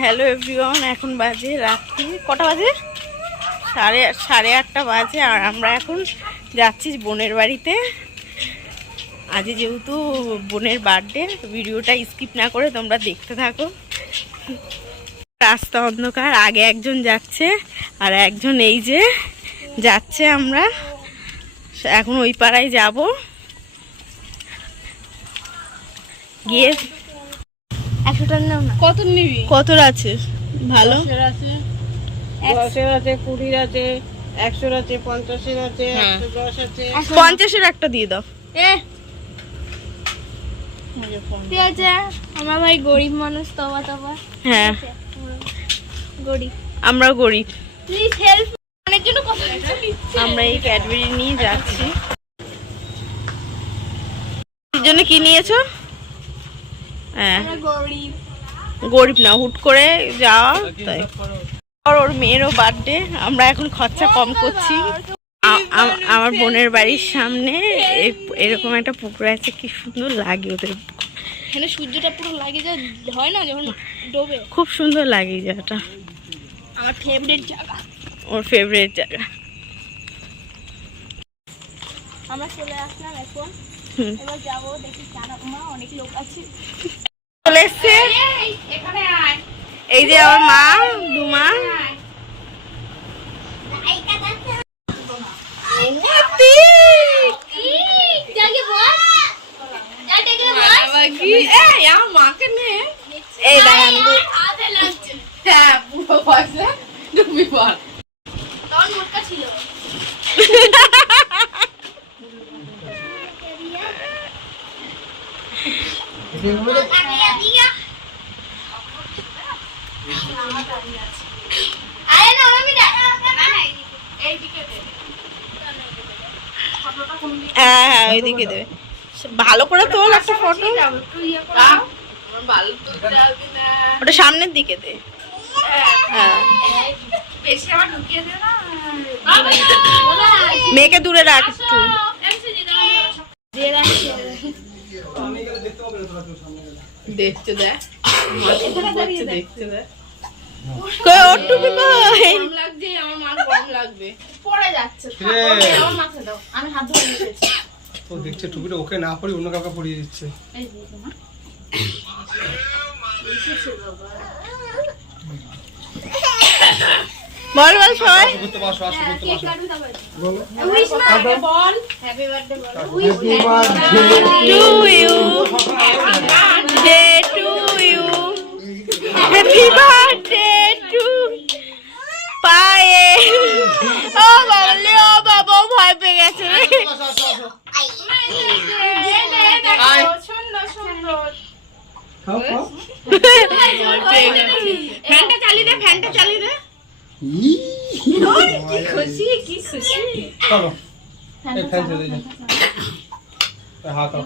Hello everyone, এখন বাজে রাত্রি কটা বাজে? 8:30 বাজে। আর আমরা এখন যাচ্ছি বোনের বাড়িতে। আজ যেহেতু বোনের বার্থডে, ভিডিওটা স্কিপ না করে তোমরা দেখতে থাকো। রাস্তা অন্ধকার, আগে একজন যাচ্ছে আর একজন এই যে যাচ্ছে। আমরা এখন ওই পাড়ায় যাব, গিয়ে 100 টাকা নাও না। কত নিবি? কতর আছে? ভালো আছে, 10-এর আছে, 20-এর আছে, 100-এর আছে, 50-এর আছে, 110 আছে। 50-এর একটা দিয়ে দাও। ঠিক আছে, আমরা ভাই গরিব মানুষ, তবা তবা। হ্যাঁ গরিব, আমরা গরিব। Please help. অনেক জন্য কথা আমরা এই ক্যাডবেরি নিয়ে যাচ্ছি। এর জন্য কি নিয়েছো? হ্যাঁ, গরিব। গরিব না, হুট করে যাওয়া তাই। আর ওর মেয়েরও বার্থডে, আমরা এখন খরচা কম করছি। আমার বোনের বাড়ির সামনে এরকম একটা পুকুর আছে, কি সুন্দর লাগে ওদের। এখানে সূর্যটা পুরো লাগে যায়, হয় না যখন ডোবে, খুব সুন্দর লাগে এই জায়গাটা। আমার ফেভারিট জায়গা, ওর ফেভারিট জায়গা। আমরা চলে আসলাম এখন। এবার যাবো, দেখি মা অনেক লোক আছে। চলে এসছে এখানে আয়। এই যে আমার মা, দুমা। এই দেখেন, হ্যাঁ পুরো পয়সা ডুবি পড়। তখন মোটকা ছিল। হ্যাঁ হ্যাঁ, ওইদিকে দেবে। ভালো করে তোল একটা ফটো। ওটা সামনের দিকে দে। হ্যাঁ, মেয়েকে দূরে রাখ একটু। দেখতে দেখ, দেখতে দেখ। ওর টুপি কই? আমার মার গরম লাগবে, পড়ে যাচ্ছে। আমার মাথায় দাও, আমি হাত ধরে নিয়েছি। ও দেখছে টুপিটা ওকে না পরি অন্য কাউকে পরিয়ে দিচ্ছে। বল বল সবাই। করতে পারছো, আসো করতে পারছো। বল happy birthday to you, happy birthday to পায়ে। ও বাবলে, ও বাবা ভয় পেয়ে গেছে। ফ্যানটা চালিয়ে দে, ফ্যানটা চালিয়ে দে। কি খুশি, কি খুশি। চলো এই ফ্যান চলে যা। হাত দাও।